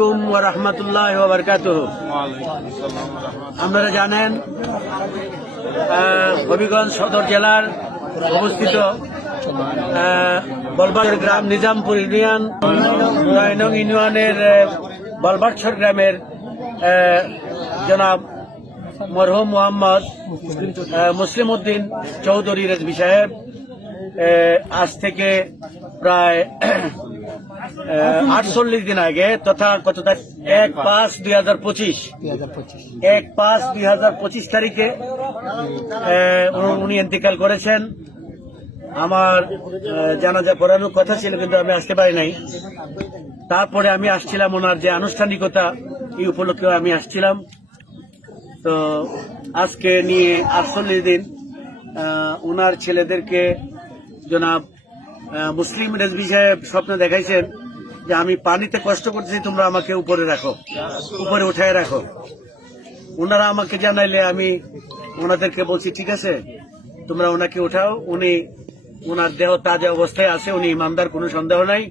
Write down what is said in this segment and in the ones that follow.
ওয়া রাহমাতুল্লাহি ওয়া বারাকাতুহু। আপনারা জানেন হবিগঞ্জ সদর জেলার অবস্থিত বলবাড়ছর গ্রাম নিজামপুর ইউনিয়ন ৯ নং ইউনিয়নের বলবাড়ছর গ্রামের জনাব মরহুম মোহাম্মদ মুসলিম উদ্দিন চৌধুরী রেজভী সাহেব আজ থেকে প্রায় 48 দিন আগে তথা কত 1/5/2025 তারিখে উনি ইন্তেকাল করেছেন। আমার জানাজা পড়ানোর কথা ছিল, কিন্তু আমি আসতে পারি নাই। তারপরে আমি আসছিলাম ওনার যে আনুষ্ঠানিকতা, এই উপলক্ষে আমি আসছিলাম। তো আজকে নিয়ে 48 দিন ওনার ছেলেদেরকে জনাব মুসলিম রেজভী সাহেব স্বপ্ন দেখাইছেন যে আমি পানিতে কষ্ট করতেছি, তোমরা আমাকে উপরে রাখো, উপরে উঠায় রাখো। ওনারা আমাকে জানাইলে আমি ওনাদেরকে বলছি ঠিক আছে, তোমরা ওনাকে উঠাও। উনি ওনার দেহ তাজা অবস্থায় আছে, উনি ইমানদার, কোনো সন্দেহ নাই,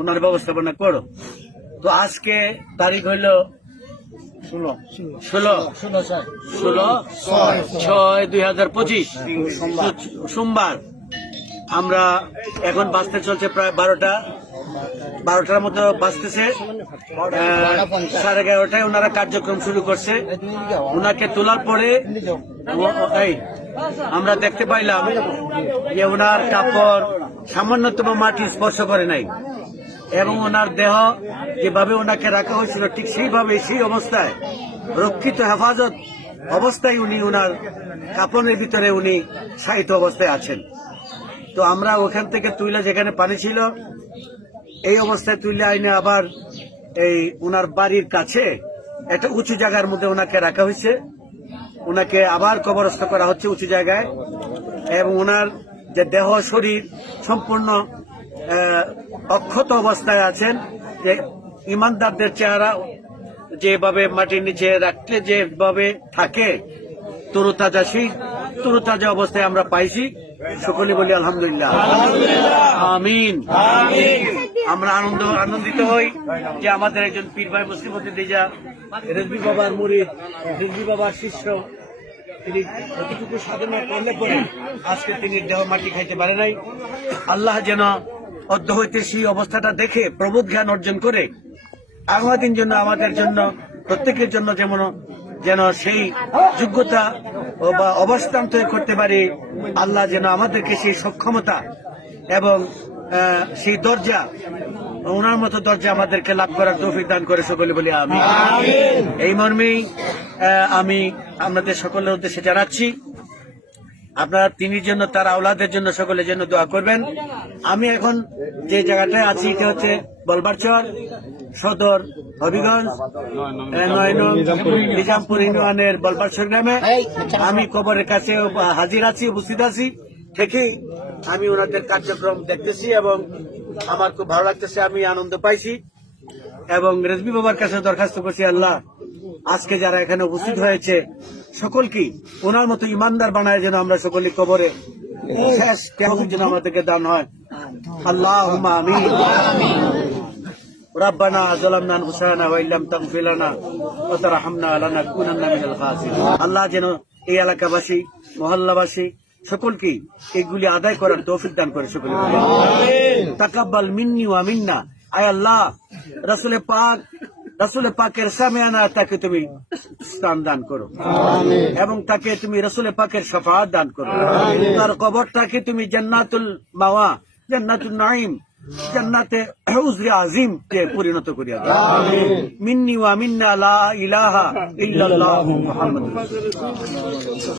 ওনার ব্যবস্থাপনা করো। তো আজকে তারিখ হইল 16/6/2025 সোমবার। আমরা এখন বাজতে চলছে প্রায় 12টার মতো বাজতেছে। 11:30টায় ওনারা কার্যক্রম শুরু করছে। ওনাকে তোলার পরে আমরা দেখতে পাইলাম যে ওনার কাপড় সামান্যতম মাটি স্পর্শ করে নাই, এবং ওনার দেহ যেভাবে ওনাকে রাখা হয়েছিল ঠিক সেইভাবে সেই অবস্থায় রক্ষিত হেফাজত অবস্থায় উনি ওনার কাপড়ের ভিতরে উনি শায়িত অবস্থায় আছেন। তো আমরা ওখান থেকে তুইলা, যেখানে পানি ছিল এই অবস্থায় তুইলে আইনে আবার এই ওনার বাড়ির কাছে একটা উঁচু জায়গার মধ্যে ওনাকে রাখা হয়েছে। ওনাকে আবার কবরস্থ করা হচ্ছে উঁচু জায়গায়, এবং ওনার যে দেহ শরীর সম্পূর্ণ অক্ষত অবস্থায় আছেন। যে ইমানদারদের চেহারা যেভাবে মাটির নিচে রাখলে যেভাবে থাকে তরুতাজা, সেই তরুতাজা অবস্থায় আমরা পাইছি। সকলে বলি আলহামদুলিল্লাহ, আমিন। আমরা আনন্দিত হই যে আমাদের একজন পীর ভাই মুসলিম উদ্দিন রেজভী বাবার মুরিদ, রেজভী বাবার শিষ্য, তিনি যতটুকু সাধনা করলে পরে আজকে তিনি দেহ মাটি খাইতে পারে নাই। আল্লাহ যেন অদ্য হইতে সেই অবস্থাটা দেখে প্রবোধ জ্ঞান অর্জন করে আগামী দিন জন্য আমাদের জন্য প্রত্যেকের জন্য যেন সেই যোগ্যতা বা অবস্থান তৈরি করতে পারি। আল্লাহ যেন আমাদেরকে সেই সক্ষমতা এবং সেই দরজা, ওনার মতো দরজা আমাদেরকে লাভ করার তৌফিক দান করে। সকলে বলি আমিন। এই মর্মেই আমি আপনাদের সকলের উদ্দেশ্যে জানাচ্ছি, আপনারা তিনি জন্য, তার আওলাদের জন্য, সকলের জন্য দোয়া করবেন। আমি এখন যে জায়গাটায় আছি এটা হচ্ছে বলবাড়ছর সদর হবিগঞ্জ ৯ নং নিজামপুর ইউনিয়নের বলবাড়ছর গ্রামে। আমি কবরের কাছে হাজির আছি, উপস্থিত আছি। থেকেই আমি ওনাদের কার্যক্রম দেখতেছি এবং আমার খুব ভালো লাগতেছে, আমি আনন্দ পাইছি। এবং রেজভী বাবার কাছে দরখাস্ত করছি, আল্লাহ আজকে যারা এখানে উপস্থিত হয়েছে সকলকেই ওনার মতো ইমানদার বানায় যেন আমরা সকলে কবরে শেষ কেমন যেন আমাদেরকে দান হয়। আল্লাহুম্মা আমিন। রব্বানা যালামনা আনফুসানা ওয়া ইল্লাম তাগফির লানা ওয়া তারহামনা লানাকুনান্না মিনাল খাসিরিন। আল্লাহ যেন এই এলাকাবাসী, মহল্লাবাসী সকলকেই এগুলি আদায় করার তৌফিক দান করে। সকলে তাকাব্বাল মিন্নি ওয়া মিন্না। আয় আল্লাহ, রাসূল পাকের সামিয়ানা তাকে তুমি স্থান দান করো, এবং তাকে তুমি রাসূল পাকের শাফাআত দান করো। তার কবরটাকে তুমি জান্নাতুল মাওয়া, জান্নাতুল নাঈম, জান্নাতে হুজরে আজিম তে পরিণত করিয়া দাও। মিন্নি ওয়া মিন্না লা ইলাহা ইল্লাল্লাহু মুহাম্মাদুর রাসূলুল্লাহ।